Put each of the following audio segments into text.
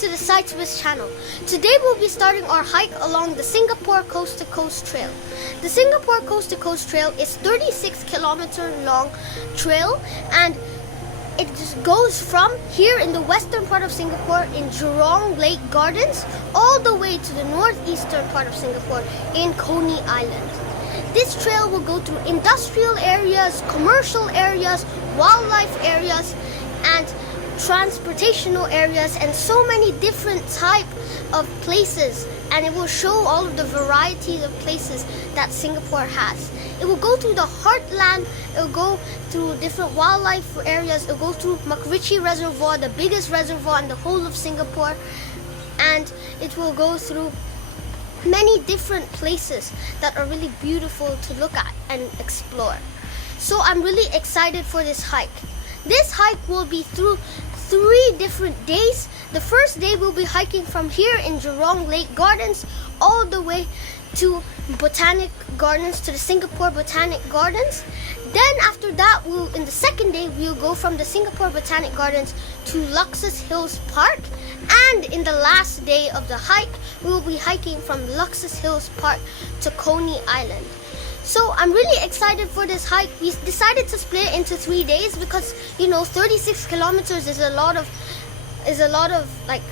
to the Sights With channel. Today we'll be starting our hike along the Singapore Coast to Coast Trail. The Singapore Coast to Coast Trail is 36-kilometer long trail, and it just goes from here in the western part of Singapore in Jurong Lake Gardens all the way to the northeastern part of Singapore in Coney Island. This trail will go through industrial areas, commercial areas, wildlife areas, and transportational areas, and so many different type of places, and it will show all of the variety of places that Singapore has. It will go through the heartland, it will go through different wildlife areas, it will go through MacRitchie Reservoir, the biggest reservoir in the whole of Singapore, and it will go through many different places that are really beautiful to look at and explore. So I'm really excited for this hike. This hike will be through 3 different days. The first day we'll be hiking from here in Jurong Lake Gardens all the way to Botanic Gardens, to the Singapore Botanic Gardens. Then after that, in the second day, we'll go from the Singapore Botanic Gardens to Luxus Hills Park. And in the last day of the hike, we will be hiking from Luxus Hills Park to Coney Island. So I'm really excited for this hike. We decided to split it into 3 days because 36 kilometers is a lot of like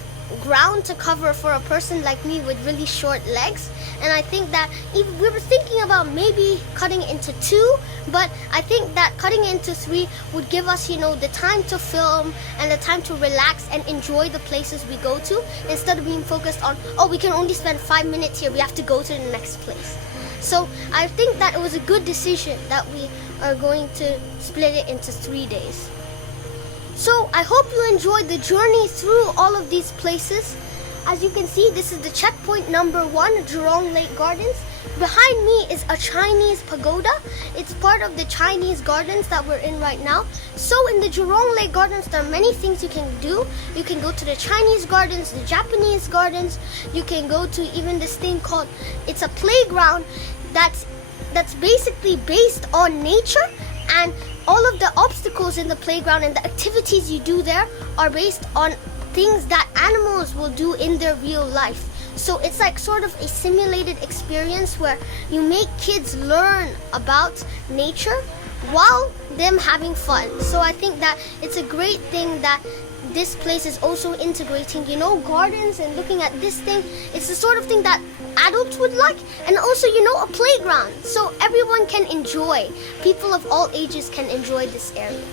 ground to cover for a person like me with really short legs. And I think that we were thinking about maybe cutting it into 2, but I think that cutting it into 3 would give us the time to film and the time to relax and enjoy the places we go to, instead of being focused on, we can only spend 5 minutes here, we have to go to the next place. So I think that it was a good decision that we are going to split it into 3 days. So I hope you enjoyed the journey through all of these places. As you can see, this is the checkpoint number 1, Jurong Lake Gardens. Behind me is a Chinese pagoda. It's part of the Chinese gardens that we're in right now. So in the Jurong Lake Gardens, there are many things you can do. You can go to the Chinese gardens, the Japanese gardens. You can go to even this thing called, it's a playground that's basically based on nature, and all of the obstacles in the playground and the activities you do there are based on things that animals will do in their real life. So it's like sort of a simulated experience where you make kids learn about nature while them having fun. So I think that it's a great thing that this place is also integrating, gardens, and looking at this thing. It's the sort of thing that adults would like, and also, a playground. So everyone can enjoy. People of all ages can enjoy this area.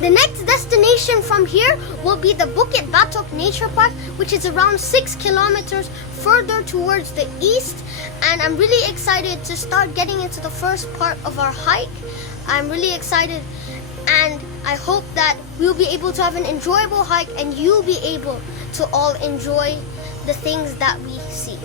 The next destination from here will be the Bukit Batok Nature Park, which is around 6 kilometers further towards the east. And I'm really excited to start getting into the first part of our hike. I'm really excited, and I hope that we'll be able to have an enjoyable hike and you'll be able to all enjoy the things that we see.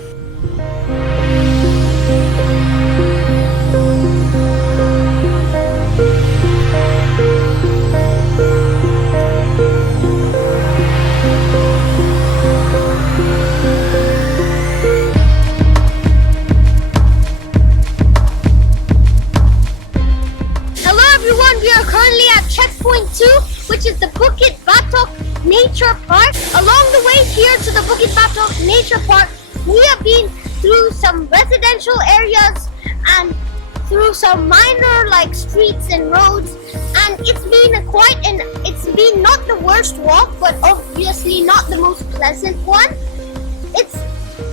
Which is the Bukit Batok Nature Park. Along the way here to the Bukit Batok Nature Park, we have been through some residential areas and through some minor streets and roads, and it's been not the worst walk, but obviously not the most pleasant one.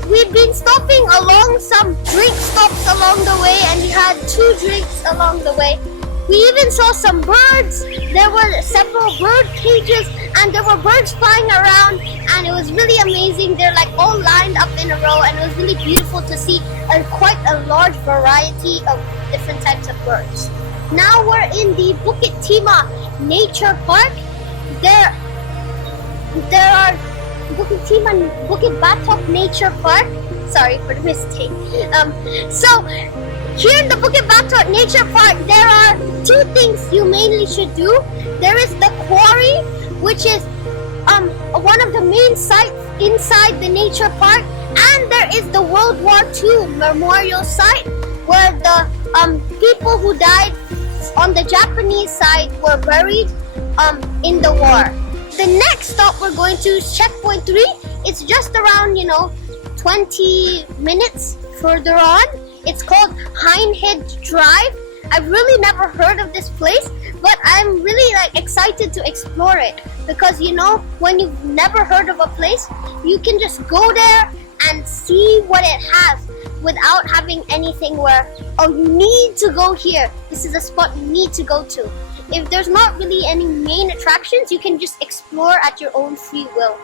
We've been stopping along some drink stops along the way, and we had 2 drinks along the way. We even saw some birds. There were several bird cages, and there were birds flying around, and it was really amazing. They're all lined up in a row, and it was really beautiful to see quite a large variety of different types of birds. Now we're in the Bukit Timah Nature Park. There are Bukit Batok Nature Park. Sorry for the mistake. So here in the Bukit Batok Nature Park, there are 2 things you mainly should do. There is the quarry, which is one of the main sites inside the nature park, and there is the World War II memorial site where the people who died on the Japanese side were buried in the war. The next stop we're going to is checkpoint 3. It's just around 20 minutes further on. It's called Hindhead Drive. I've really never heard of this place, but I'm really excited to explore it, because when you've never heard of a place, you can just go there and see what it has without having anything where, oh, you need to go here. This is a spot you need to go to. If there's not really any main attractions, you can just explore at your own free will.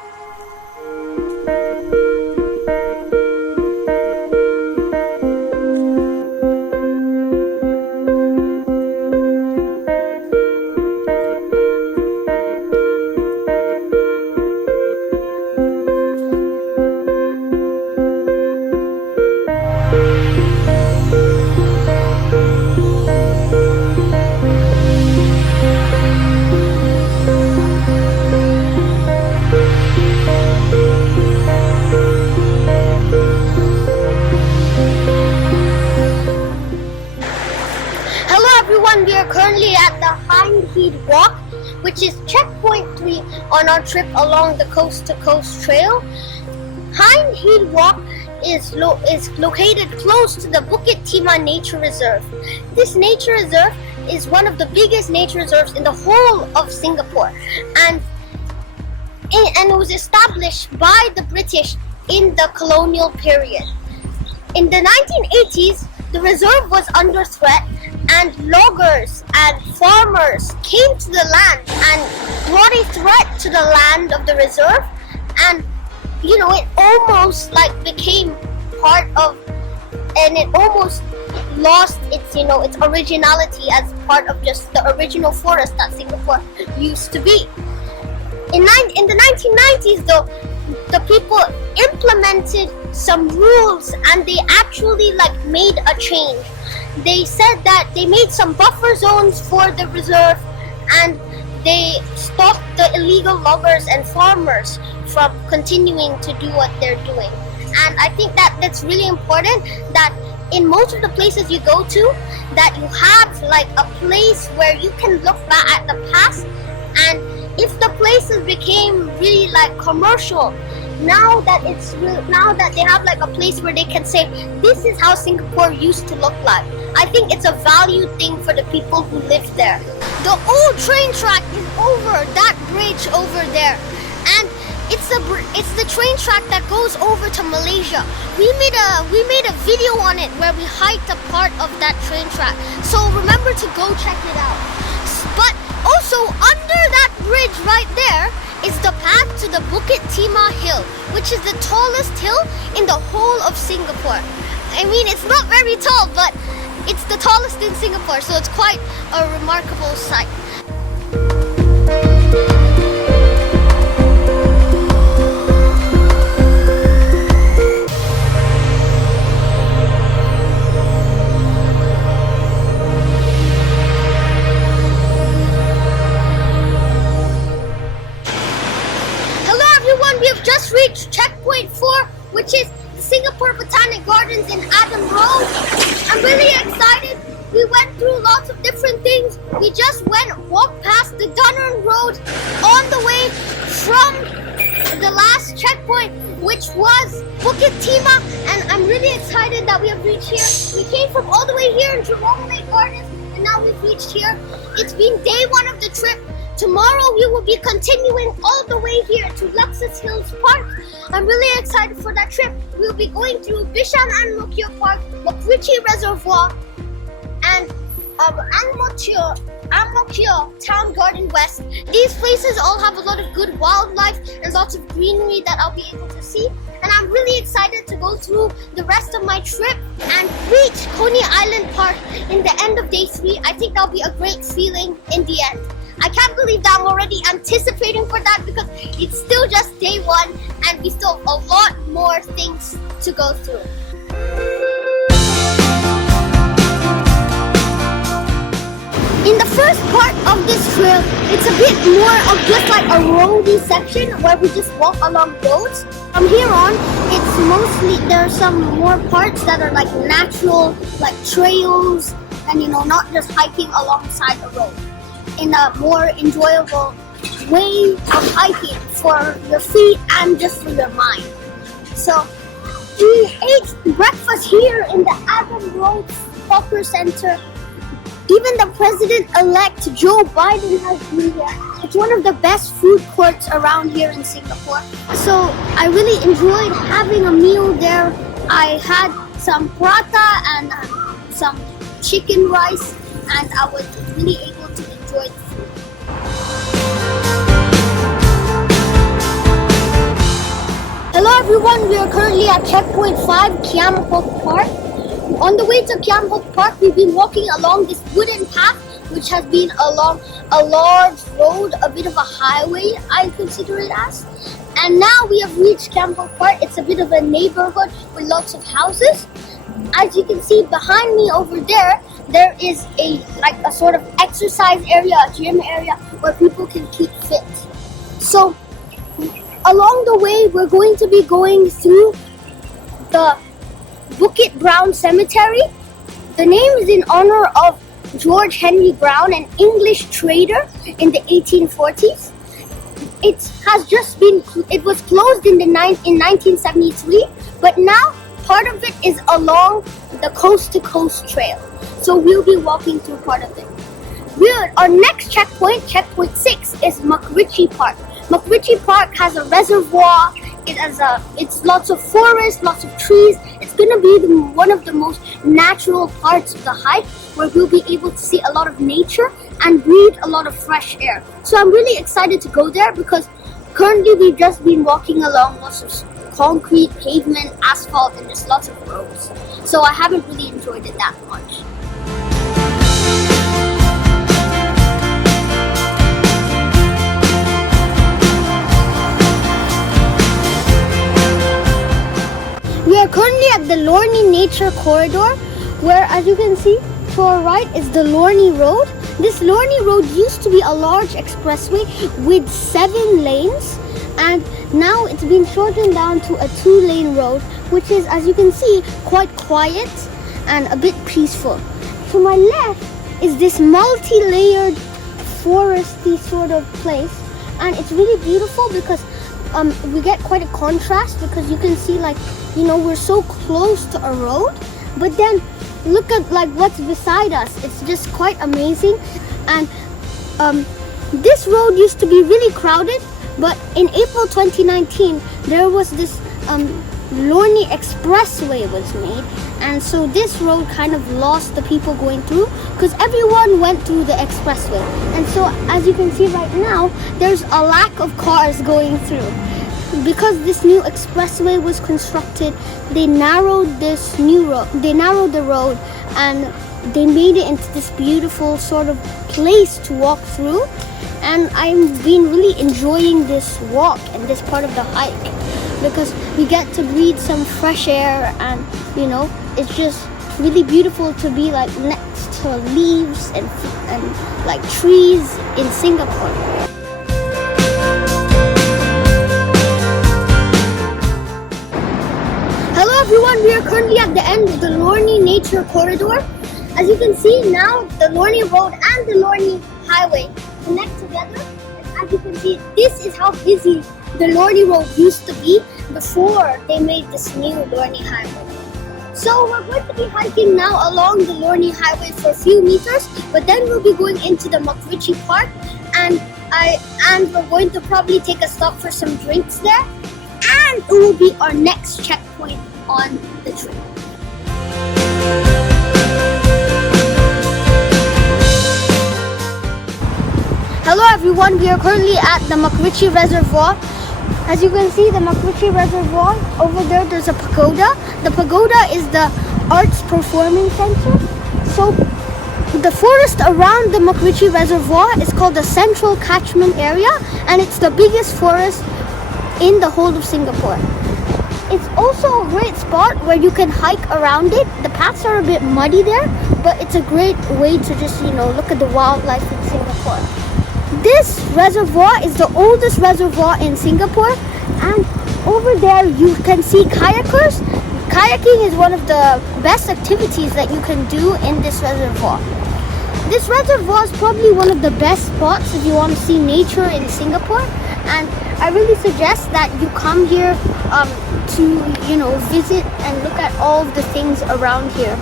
We are currently at the Hindhead Walk, which is checkpoint 3 on our trip along the Coast to Coast Trail. Hindhead Walk is located close to the Bukit Batok Nature Reserve. This nature reserve is one of the biggest nature reserves in the whole of Singapore, and it was established by the British in the colonial period. In the 1980s, the reserve was under threat, and loggers and farmers came to the land and brought a threat to the land of the reserve, and it almost became part of, and it almost lost its its originality as part of just the original forest that Singapore used to be. In the 1990s, though, the people implemented some rules, and they actually made a change. They said that they made some buffer zones for the reserve, and they stopped the illegal loggers and farmers from continuing to do what they're doing. And I think that that's really important, that in most of the places you go to, that you have a place where you can look back at the past. And if the places became really commercial, now that they have a place where they can say, this is how Singapore used to look like, I think it's a valued thing for the people who live there. The old train track is over that bridge over there, and it's the train track that goes over to Malaysia. We made a video on it where we hiked a part of that train track, so remember to go check it out. But also under that bridge right there is the path to the Bukit Batok Hill, which is the tallest hill in the whole of Singapore. I mean, it's not very tall, but it's the tallest in Singapore, so it's quite a remarkable sight. We have just reached checkpoint 4, which is the Singapore Botanic Gardens in Adam Road. I'm really excited. We went through lots of different things. We just walked past the Dunearn Road on the way from the last checkpoint, which was Bukit Batok, and I'm really excited that we have reached here. We came from all the way here in Jurong Lake Gardens, and now we've reached here. It's been day 1 of the trip. Tomorrow we will be continuing all the way here to Luxus Hills Park. I'm really excited for that trip. We'll be going through Bishan Animal Care Park, Maprichi Reservoir, and Ang-Mo-Kio Town Garden West. These places all have a lot of good wildlife and lots of greenery that I'll be able to see. And I'm really excited to go through the rest of my trip and reach Coney Island Park in the end of day 3. I think that'll be a great feeling in the end. I can't believe that I'm already anticipating for that, because it's still just day 1 and we still have a lot more things to go through. In the first part of this trail, it's a bit more of just a roady section where we just walk along roads. From here on, it's mostly, there are some more parts that are natural, trails and not just hiking alongside the road, in a more enjoyable way of hiking for your feet and just for your mind. So we ate breakfast here in the Adam Road Soccer Center. Even the President-elect Joe Biden has been here. It's one of the best food courts around here in Singapore. So I really enjoyed having a meal there. I had some prata and some chicken rice, and I was really able to enjoy the food. Hello everyone, we are currently at Checkpoint 5, Kampong Lorong Park. On the way to Kampong Lorong Park, we've been walking along this wooden path, which has been along a large road, a bit of a highway, I consider it as. And now we have reached Kampong Lorong Park. It's a bit of a neighborhood with lots of houses. As you can see behind me over there, there is a sort of exercise area, a gym area where people can keep fit. So along the way, we're going to be going through the Bukit Brown Cemetery. The name is in honor of George Henry Brown, an English trader in the 1840s. It was closed in 1973, but now part of it is along the Coast to Coast Trail. So we'll be walking through part of it. Our next checkpoint, checkpoint 6, is MacRitchie Park. MacRitchie Park has a reservoir. It's lots of forest, lots of trees. It's gonna be one of the most natural parts of the hike, where we'll be able to see a lot of nature and breathe a lot of fresh air. So I'm really excited to go there because currently we've just been walking along lots of concrete, pavement, asphalt, and just lots of roads. So I haven't really enjoyed it that much. We are currently at the Lornie Nature Corridor, where, as you can see, to our right is the Lornie Road. This Lornie Road used to be a large expressway with 7 lanes, and now it's been shortened down to a 2-lane road, which is, as you can see, quite quiet and a bit peaceful. To my left is this multi-layered foresty sort of place, and it's really beautiful because we get quite a contrast, because you can see we're so close to a road, but then look at what's beside us. It's just quite amazing. And this road used to be really crowded, but in April 2019 there was this Lornie Expressway was made, and so this road kind of lost the people going through because everyone went through the expressway. And so, as you can see right now, there's a lack of cars going through. Because this new expressway was constructed, they narrowed the road, and they made it into this beautiful sort of place to walk through. And I've been really enjoying this walk and this part of the hike because we get to breathe some fresh air, and it's just really beautiful to be next to leaves and trees in Singapore. Hello everyone, we are currently at the end of the Lornie Nature Corridor. As you can see now, the Lornie Road and the Lornie Highway connect together. And as you can see, this is how busy the Lornie Road used to be before they made this new Lornie Highway. So we're going to be hiking now along the Lornie Highway for a few meters, but then we'll be going into the MacRitchie Park, and we're going to probably take a stop for some drinks there, and it will be our next checkpoint on the trail. Hello everyone, we are currently at the MacRitchie Reservoir. As you can see, the MacRitchie Reservoir, over there's a pagoda. The pagoda is the Arts Performing Center. So the forest around the MacRitchie Reservoir is called the Central Catchment Area, and it's the biggest forest in the whole of Singapore. It's also a great spot where you can hike around it. The paths are a bit muddy there, but it's a great way to just, look at the wildlife in Singapore. This reservoir is the oldest reservoir in Singapore, and over there you can see kayakers Kayaking is one of the best activities that you can do in this reservoir. This reservoir is probably one of the best spots if you want to see nature in Singapore, and I really suggest that you come here to visit and look at all of the things around here.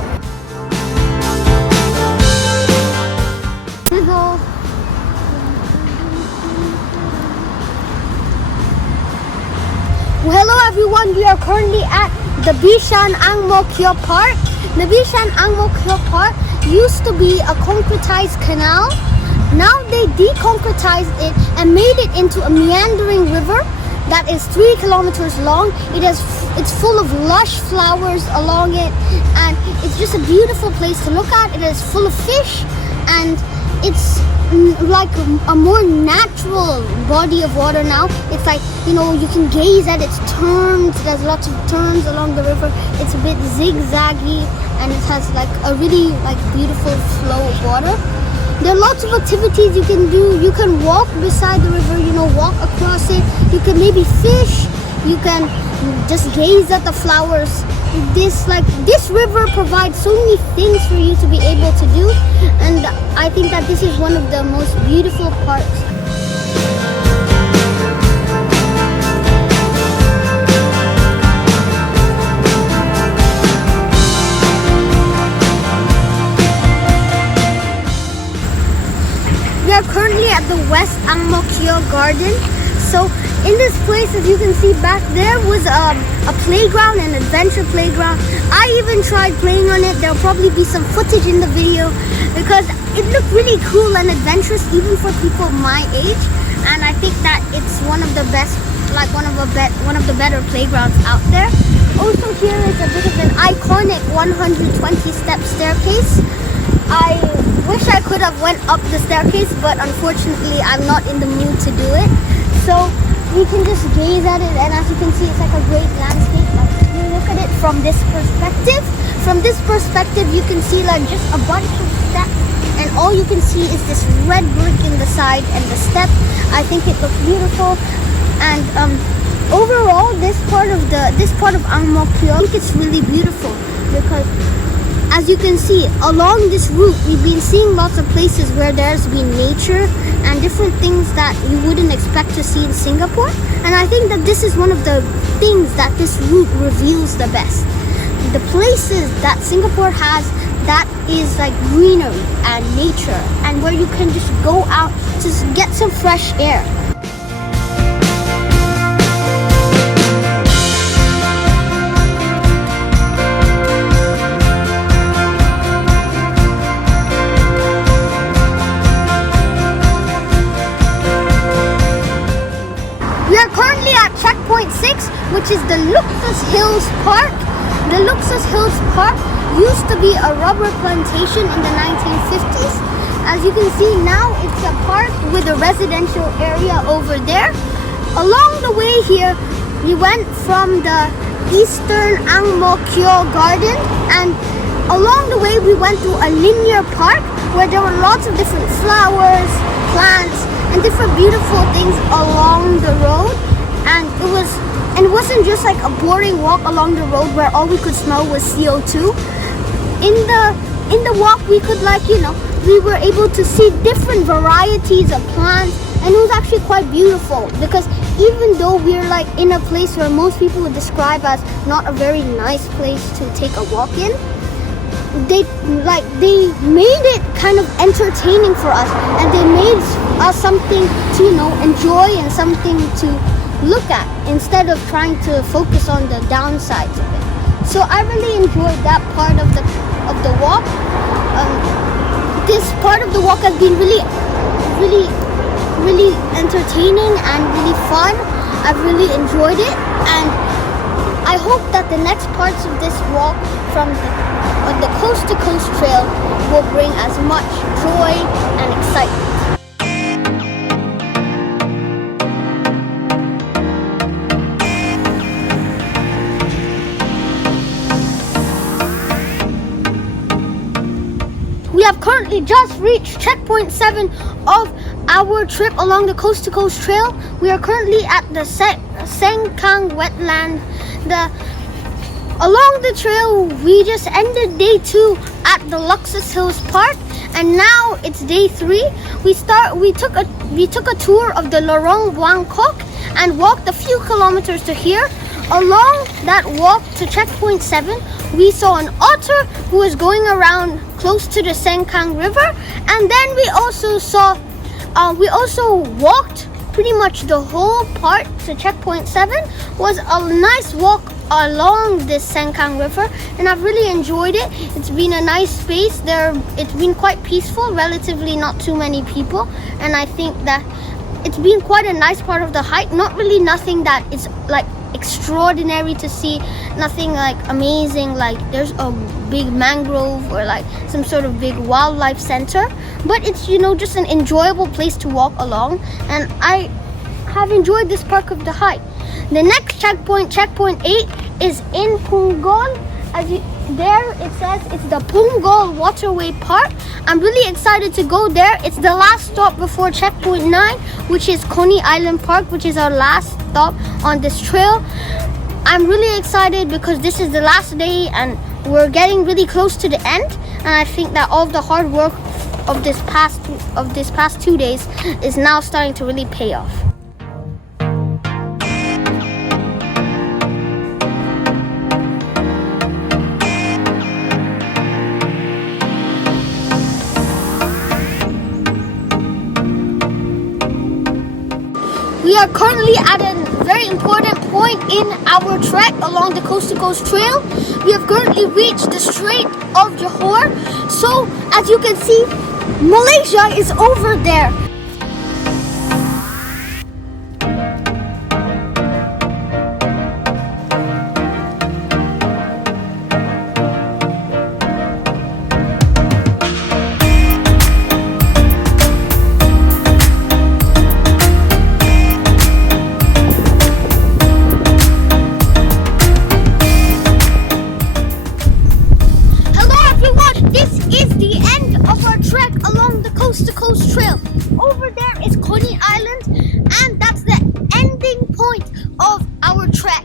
Well, hello everyone, we are currently at the Bishan Ang Mo Kio Park. The Bishan Ang Mo Kio Park used to be a concretized canal. Now they deconcretized it and made it into a meandering river that is 3 kilometers long. It's full of lush flowers along it, and it's just a beautiful place to look at. It is full of fish, and it's like a more natural body of water now. It's like, you can gaze at its turns. There's lots of turns along the river. It's a bit zigzaggy, and it has like a really beautiful flow of water. There are lots of activities you can do. You can walk beside the river, walk across it. You can maybe fish. You can just gaze at the flowers. This river provides so many things for you to be able to do, and I think that this is one of the most beautiful parts. We are currently at the West Ang Mo Kio Garden. So in this place, as you can see back there, was a playground, an adventure playground. I even tried playing on it. There'll probably be some footage in the video because it looked really cool and adventurous even for people my age. And I think that it's one of the best, one of the better playgrounds out there. Also, here is a bit of an iconic 120-step staircase. I wish I could have went up the staircase, but unfortunately I'm not in the mood to do it. So we can just gaze at it, and as you can see, it's like a great landscape. You look at it from this perspective. From this perspective, you can see just a bunch of steps, and all you can see is this red brick in the side and the step. I think it looks beautiful, and overall, this part of Ang Mo Kio, I think it's really beautiful because, as you can see, along this route, we've been seeing lots of places where there's been nature and different things that you wouldn't expect to see in Singapore. And I think that this is one of the things that this route reveals the best. The places that Singapore has that is greenery and nature, and where you can just go out to get some fresh air. We are currently at checkpoint 6, which is the Luxus Hills Park. The Luxus Hills Park used to be a rubber plantation in the 1950s. As you can see now, it's a park with a residential area over there. Along the way here, we went from the Eastern Ang Mo Kio Garden, and along the way we went to a linear park where there were lots of different flowers, plants, and different beautiful things along the road. And it wasn't just a boring walk along the road where all we could smell was CO2. In the walk, we could we were able to see different varieties of plants, and it was actually quite beautiful because even though we're in a place where most people would describe as not a very nice place to take a walk in, they made it kind of entertaining for us, and they made us something to enjoy and something to look at instead of trying to focus on the downsides of it. So I really enjoyed that part of the walk. This part of the walk has been really entertaining and really fun. I've really enjoyed it, and I hope that the next parts of this walk from the Coast to Coast Trail will bring as much joy and excitement. We have currently just reached checkpoint 7 of our trip along the Coast to Coast Trail. We are currently at the Sengkang wetland. Along the trail, we just ended day 2 at the Luxus Hills Park, and now it's day 3. We took a tour of the Lorong Buangkok and walked a few kilometers to here. Along that walk to checkpoint 7, we saw an otter who was going around close to the Sengkang River, and then we also walked pretty much the whole part to checkpoint 7. Was a nice walk along this Sengkang River, and I've really enjoyed it. It's been a nice space there. It's been quite peaceful, relatively not too many people, and I think that it's been quite a nice part of the hike. Not really nothing that is like extraordinary to see, nothing like amazing like there's a big mangrove or like some sort of big wildlife center, but it's just an enjoyable place to walk along, and I have enjoyed this part of the hike. The next checkpoint 8, is in Punggol. There it says it's the Punggol Waterway Park. I'm really excited to go there. It's the last stop before checkpoint 9, which is Coney Island Park, which is our last stop on this trail. I'm really excited because this is the last day and we're getting really close to the end, and I think that all of the hard work of this past 2 days is now starting to really pay off. We are currently at a very important point in our trek along the Coast to Coast Trail. We have currently reached the Strait of Johor. So, as you can see, Malaysia is over there. Coast to Coast Trail. Over there is Coney Island, and that's the ending point of our trek.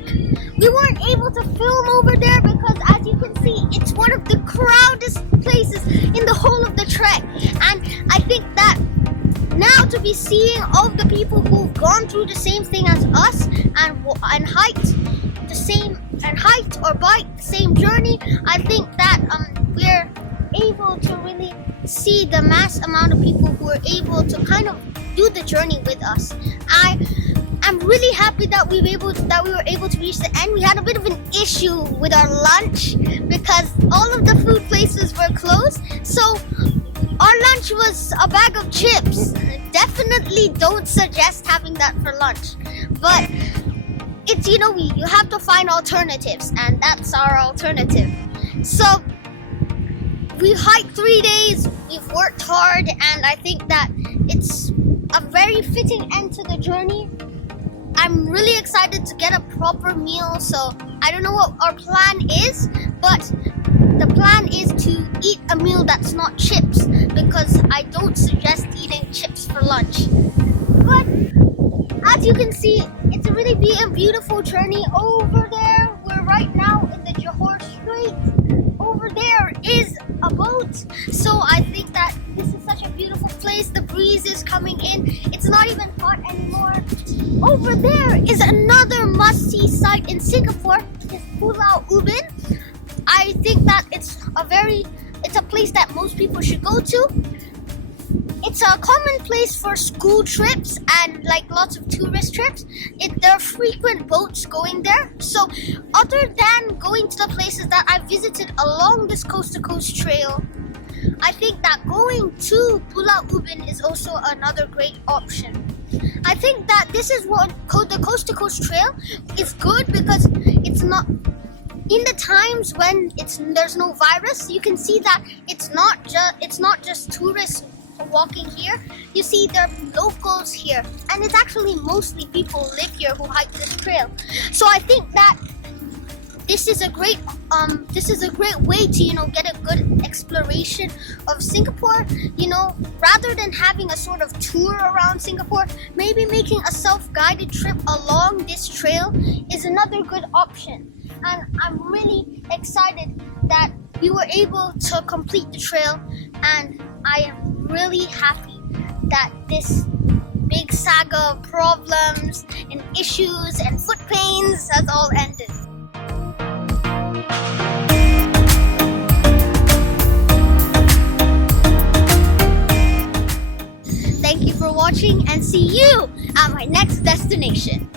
We weren't able to film over there because, as you can see, it's one of the crowded places in the whole of the trek. And I think that now to be seeing all of the people who've gone through the same thing as us and hiked or biked the same journey, I think that we're able to really see the mass amount of people who are able to kind of do the journey with us. I'm really happy that we were able to reach the end. We had a bit of an issue with our lunch because all of the food places were closed. So our lunch was a bag of chips. Definitely don't suggest having that for lunch. But it's, you have to find alternatives, and that's our alternative. So we've hiked 3 days, we've worked hard, and I think that it's a very fitting end to the journey. I'm really excited to get a proper meal, so I don't know what our plan is, but the plan is to eat a meal that's not chips, because I don't suggest eating chips for lunch. But as you can see, it's a really beautiful journey. Over there, we're right now in the Johor Strait. Over there is a boat, so I think that this is such a beautiful place. The breeze is coming in. It's not even hot anymore. Over there is another must-see site in Singapore. It's Pulau Ubin. I think that it's a place that most people should go to. It's a common place for school trips and like lots of tourist trips. There are frequent boats going there. So other than going to the places that I visited along this Coast to Coast Trail, I think that going to Pulau Ubin is also another great option. I think that this is what the Coast to Coast Trail is good because it's not in the times when there's no virus. You can see that it's not just tourists walking here. You see there are locals here, and it's actually mostly people who live here who hike this trail. So I think that this is a great way to get a good exploration of Singapore. Rather than having a sort of tour around Singapore, maybe making a self-guided trip along this trail is another good option. and I'm really excited that we were able to complete the trail, and I am really happy that this big saga of problems and issues and foot pains has all ended. Thank you for watching, and see you at my next destination.